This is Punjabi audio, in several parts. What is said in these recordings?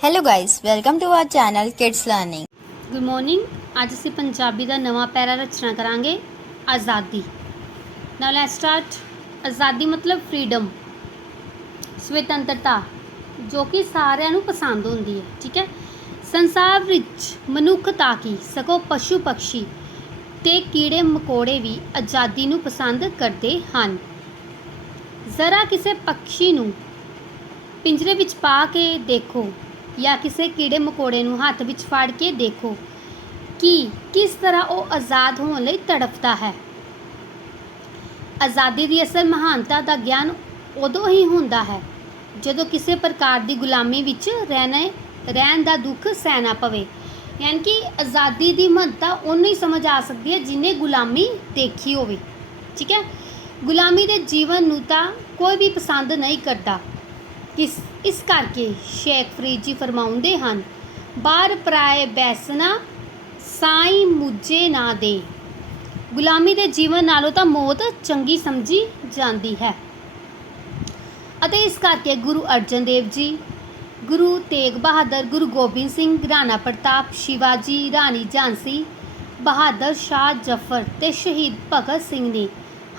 Hello guys, welcome to our channel Kids Learning. Good morning ਅੱਜ ਅਸੀਂ ਪੰਜਾਬੀ ਦਾ ਨਵਾਂ ਪੈਰਾ ਰਚਨਾ ਕਰਾਂਗੇ ਆਜ਼ਾਦੀ ਨਾਓ ਲੈਟਸ ਸਟਾਰਟ ਆਜ਼ਾਦੀ ਮਤਲਬ ਫਰੀडम ਸੁਤੰਤਰਤਾ ਜੋ ਕਿ ਸਾਰਿਆਂ ਨੂੰ ਪਸੰਦ ਹੁੰਦੀ ਹੈ ਠੀਕ ਹੈ ਸੰਸਾਰ ਵਿੱਚ ਮਨੁੱਖ ਤਾਂ ਕੀ ਸਕੋ ਪਸ਼ੂ ਪਕਸ਼ੀ ਤੇ ਕੀੜੇ ਮਕੌੜੇ ਵੀ ਆਜ਼ਾਦੀ ਨੂੰ ਪਸੰਦ ਕਰਦੇ ਹਨ ਜ਼ਰਾ ਕਿਸੇ ਪੰਛੀ ਨੂੰ ਪਿੰਜਰੇ ਵਿੱਚ ਪਾ ਕੇ ਦੇਖੋ ਜਾਂ ਕਿਸੇ ਕੀੜੇ ਮਕੌੜੇ ਨੂੰ ਹੱਥ ਵਿੱਚ ਫੜ ਕੇ ਦੇਖੋ ਕਿ ਕਿਸ ਤਰ੍ਹਾਂ ਉਹ ਆਜ਼ਾਦ ਹੋਣ ਲਈ ਤੜਫਦਾ ਹੈ। ਆਜ਼ਾਦੀ ਦੀ ਅਸਲ ਮਹਾਨਤਾ ਦਾ ਗਿਆਨ ਉਦੋਂ ਹੀ ਹੁੰਦਾ ਹੈ ਜਦੋਂ ਕਿਸੇ ਪ੍ਰਕਾਰ ਦੀ ਗੁਲਾਮੀ ਵਿੱਚ ਰਹਿਣਾ, ਰਹਿਣ ਦਾ ਦੁੱਖ ਸਹਿਣਾ ਪਵੇ। ਯਾਨੀ ਕਿ ਆਜ਼ਾਦੀ ਦੀ ਮਹੱਤਤਾ ਉਹਨੂੰ ਹੀ ਸਮਝ ਆ ਸਕਦੀ ਹੈ ਜਿਨੇ ਗੁਲਾਮੀ ਦੇਖੀ ਹੋਵੇ। ਠੀਕ ਹੈ? ਗੁਲਾਮੀ ਦੇ ਜੀਵਨ ਨੂੰ ਤਾਂ ਕੋਈ ਵੀ ਪਸੰਦ ਨਹੀਂ ਕਰਦਾ। ਕਿਸ, ਇਸ ਕਰਕੇ ਸ਼ੇਖ ਫਰੀਦ ਜੀ ਫਰਮਾਉਂਦੇ ਹਨ ਬਾਹਰ ਪਰਾਏ ਬੈਸਨਾ ਸਾਈ ਮੁਝੇ ਨਾ ਦੇ। ਗੁਲਾਮੀ ਦੇ ਜੀਵਨ ਨਾਲੋਂ ਤਾਂ ਮੌਤ ਚੰਗੀ ਸਮਝੀ ਜਾਂਦੀ ਹੈ। ਅਤੇ ਇਸ ਕਰਕੇ ਗੁਰੂ ਅਰਜਨ ਦੇਵ ਜੀ, ਗੁਰੂ ਤੇਗ ਬਹਾਦਰ, ਗੁਰੂ ਗੋਬਿੰਦ ਸਿੰਘ, ਰਾਣਾ ਪ੍ਰਤਾਪ, ਸ਼ਿਵਾਜੀ, ਰਾਣੀ ਝਾਂਸੀ, ਬਹਾਦਰ ਸ਼ਾਹ ਜ਼ਫਰ ਤੇ ਸ਼ਹੀਦ ਭਗਤ ਸਿੰਘ ਨੇ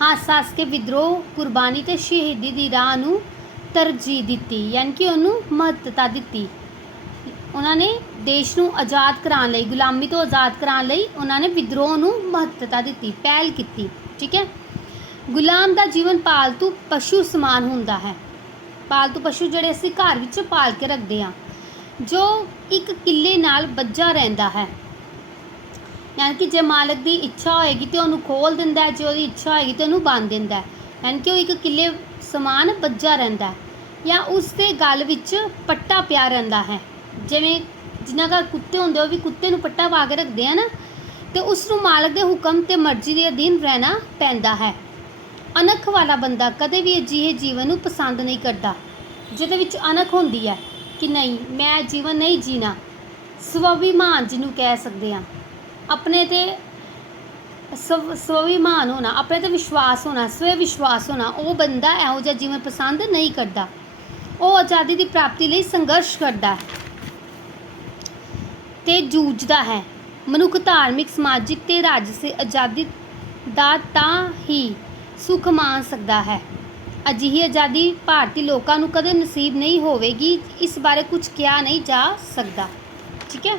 ਹੱਸ ਹੱਸ ਕੇ ਵਿਦਰੋਹ, ਕੁਰਬਾਨੀ ਤੇ ਸ਼ਹੀਦੀ ਦੀ ਰਾਹ ਨੂੰ ਤਰਜੀਹ ਦਿੱਤੀ, ਯਾਨੀ ਕਿ ਉਹਨੂੰ ਮਹੱਤਤਾ ਦਿੱਤੀ। ਉਹਨਾਂ ਨੇ ਦੇਸ਼ ਨੂੰ ਆਜ਼ਾਦ ਕਰਾਉਣ ਲਈ, ਗੁਲਾਮੀ ਤੋਂ ਆਜ਼ਾਦ ਕਰਾਉਣ ਲਈ ਉਹਨਾਂ ਨੇ ਵਿਦਰੋਹ ਨੂੰ ਮਹੱਤਤਾ ਦਿੱਤੀ, ਪਹਿਲ ਕੀਤੀ, ਠੀਕ ਹੈ? ਗੁਲਾਮ ਦਾ ਜੀਵਨ ਪਾਲਤੂ ਪਸ਼ੂ ਸਮਾਨ ਹੁੰਦਾ ਹੈ। ਪਾਲਤੂ ਪਸ਼ੂ ਜਿਹੜੇ ਅਸੀਂ ਘਰ ਵਿੱਚ ਪਾਲ ਕੇ ਰੱਖਦੇ ਹਾਂ, ਜੋ ਇੱਕ ਕਿੱਲੇ ਨਾਲ ਬੱਝਾ ਰਹਿੰਦਾ ਹੈ। ਯਾਨੀ ਕਿ ਜੇ ਮਾਲਕ ਦੀ ਇੱਛਾ ਹੋਏਗੀ ਤੇ ਉਹਨੂੰ ਖੋਲ ਦਿੰਦਾ ਹੈ, ਜੇ ਉਹਦੀ ਇੱਛਾ ਹੋਏਗੀ ਤੇ ਉਹਨੂੰ ਬੰਦ ਦਿੰਦਾ ਹੈ। ਯਾਨੀ ਕਿ ਉਹ ਇੱਕ ਕਿੱਲੇ ਸਮਾਨ ਬੱਝਾ ਰਹਿੰਦਾ ਜਾਂ ਉਸ ਦੇ ਗਲ ਵਿੱਚ ਪੱਟਾ ਪਿਆ ਰਹਿੰਦਾ ਹੈ। ਜਿਵੇਂ ਜਿਨ੍ਹਾਂ ਘਰ ਕੁੱਤੇ ਹੁੰਦੇ ਉਹ ਵੀ ਕੁੱਤੇ ਨੂੰ ਪੱਟਾ ਪਾ ਕੇ ਰੱਖਦੇ ਆ ਨਾ, ਤੇ ਉਸ ਨੂੰ ਮਾਲਕ ਦੇ ਹੁਕਮ ਤੇ ਮਰਜ਼ੀ ਦੇ ਅਧੀਨ ਰਹਿਣਾ ਪੈਂਦਾ ਹੈ। ਅਨਖ ਵਾਲਾ ਬੰਦਾ ਕਦੇ ਵੀ ਅਜਿਹੇ ਜੀਵਨ ਨੂੰ ਪਸੰਦ ਨਹੀਂ ਕਰਦਾ, ਜਿਹਦੇ ਵਿੱਚ ਅਨਖ ਹੁੰਦੀ ਹੈ ਕਿ ਨਹੀਂ, ਮੈਂ ਜੀਵਨ ਨਹੀਂ ਜੀਣਾ। ਸਵਭਿਮਾਨ ਜਿਹਨੂੰ ਕਹਿ ਸਕਦੇ ਆ ਆਪਣੇ ਤੇ ਸਵ ਸਵਭਿਮਾਨ ਹੋਣਾ ਆਪਣੇ ਤੇ ਵਿਸ਼ਵਾਸ ਹੋਣਾ, ਸਵੈ ਵਿਸ਼ਵਾਸ ਹੋਣਾ, ਉਹ ਬੰਦਾ ਇਹੋ ਜਿਹਾ ਜੀਵਨ ਪਸੰਦ ਨਹੀਂ ਕਰਦਾ। ਉਹ ਆਜ਼ਾਦੀ ਦੀ ਪ੍ਰਾਪਤੀ ਲਈ ਸੰਘਰਸ਼ ਕਰਦਾ ਹੈ ਤੇ ਜੂਝਦਾ ਹੈ। ਮਨੁੱਖ ਧਾਰਮਿਕ, ਸਮਾਜਿਕ ਤੇ ਰਾਜਸੀ ਆਜ਼ਾਦੀ ਦਾ ਤਾਂ ਹੀ ਸੁਖ ਮਾਣ ਸਕਦਾ ਹੈ। ਅਜਿਹੀ ਆਜ਼ਾਦੀ ਭਾਰਤੀ ਲੋਕਾਂ ਨੂੰ ਕਦੇ ਨਸੀਬ ਨਹੀਂ ਹੋਵੇਗੀ, ਇਸ ਬਾਰੇ ਕੁਝ ਕਿਹਾ ਨਹੀਂ ਜਾ ਸਕਦਾ। ਠੀਕ ਹੈ?